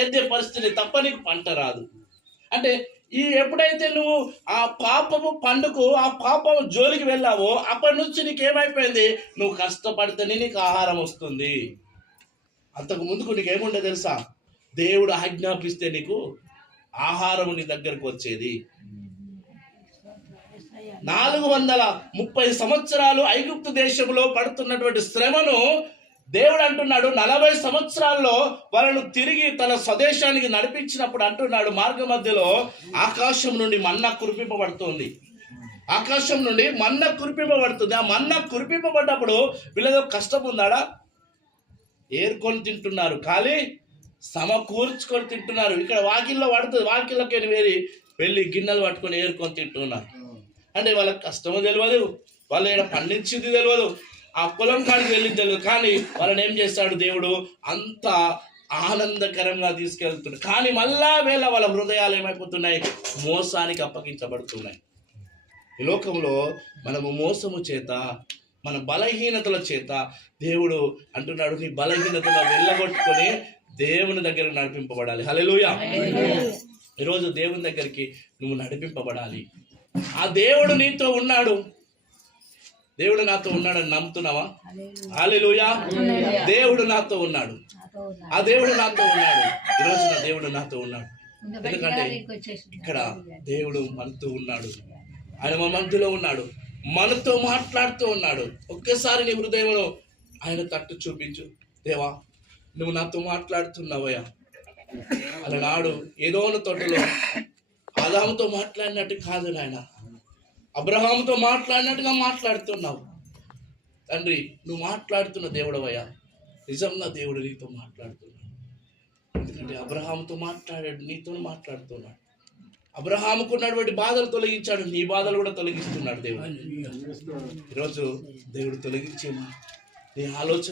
సేద్య పరిస్థితి తప్ప నీకు పంట రాదు. అంటే ఎప్పుడైతే నువ్వు ఆ పాపము పండుకు ఆ పాపము జోలికి వెళ్ళావో అప్పటి నుంచి నీకేమైపోయింది, నువ్వు కష్టపడితేనే నీకు ఆహారం వస్తుంది. అంతకు ముందుకు నీకేముండే తెలుసా, దేవుడు ఆజ్ఞాపిస్తే నీకు ఆహారము నీ దగ్గరకు వచ్చేది. 430 సంవత్సరాలు ఐగుప్తు దేశంలో పడుతున్నటువంటి శ్రమను దేవుడు అంటున్నాడు 40 సంవత్సరాల్లో వాళ్ళను తిరిగి తన స్వదేశానికి నడిపించినప్పుడు అంటున్నాడు, మార్గ మధ్యలో ఆకాశం నుండి మన్నా కురిపింపబడుతుంది. ఆకాశం నుండి మన్నా కురిపింపబడుతుంది. ఆ మన్నా కురిపింపబడ్డప్పుడు వీళ్ళతో కష్టం ఉందాడా? ఏరుకొని తింటున్నారు, ఖాళీ సమకూర్చుకొని తింటున్నారు. ఇక్కడ వాకిల్లో పడుతుంది, వాకిల్లోకి వెళ్ళి గిన్నెలు పట్టుకొని ఏరుకొని తింటున్నారు. అంటే వాళ్ళకి కష్టము తెలియదు, వాళ్ళు ఇక్కడ పండించింది తెలియదు, ఆ పొలం కాడికి వెళ్ళింది తెలియదు. కానీ వాళ్ళని ఏం చేస్తాడు దేవుడు, అంత ఆనందకరంగా తీసుకెళ్తున్నాడు. కానీ మళ్ళా వేళ వాళ్ళ హృదయాలు ఏమైపోతున్నాయి, మోసానికి అప్పగించబడుతున్నాయి. ఈ లోకంలో మనము మోసము చేత, మన బలహీనతల చేత దేవుడు అంటున్నాడు, నీ బలహీనతను వెళ్ళగొట్టుకొని దేవుని దగ్గరకు నడిపింపబడాలి. హల్లెలూయా. ఈరోజు దేవుని దగ్గరికి నువ్వు నడిపింపబడాలి. ఆ దేవుడు నీతో ఉన్నాడు, దేవుడు నాతో ఉన్నాడని నమ్ముతున్నావా? హల్లెలూయా. దేవుడు నాతో ఉన్నాడు, ఆ దేవుడు నాతో ఉన్నాడు. ఈరోజు నా దేవుడు నాతో ఉన్నాడు. ఎందుకంటే ఇక్కడ దేవుడు మనతో ఉన్నాడు, ఆయన మన మధ్యలో ఉన్నాడు, మనతో మాట్లాడుతూ ఉన్నాడు. ఒక్కసారి నీ హృదయంలో ఆయన తట్టు చూపించు, దేవా నువ్వు నాతో మాట్లాడుతున్నావయ్యా. అలనాడు ఏదోను తోటలో ఆదాముతో మాట్లాడినట్టు కాదు నాయన, అబ్రహాముతో మాట్లాడినట్టుగా మాట్లాడుతున్నావు తండ్రి. నువ్వు మాట్లాడుతున్న దేవుడవయ్యా, నిజంగా దేవుడు నీతో మాట్లాడుతున్నాడు. ఎందుకంటే అబ్రహాముతో మాట్లాడాడు, నీతో మాట్లాడుతున్నాడు. అబ్రహాముకు ఉన్నటువంటి బాధలు తొలగించాడు, నీ బాధలు కూడా తొలగిస్తున్నాడు దేవుడు. ఈరోజు దేవుడు తొలగించే నీ ఆలోచన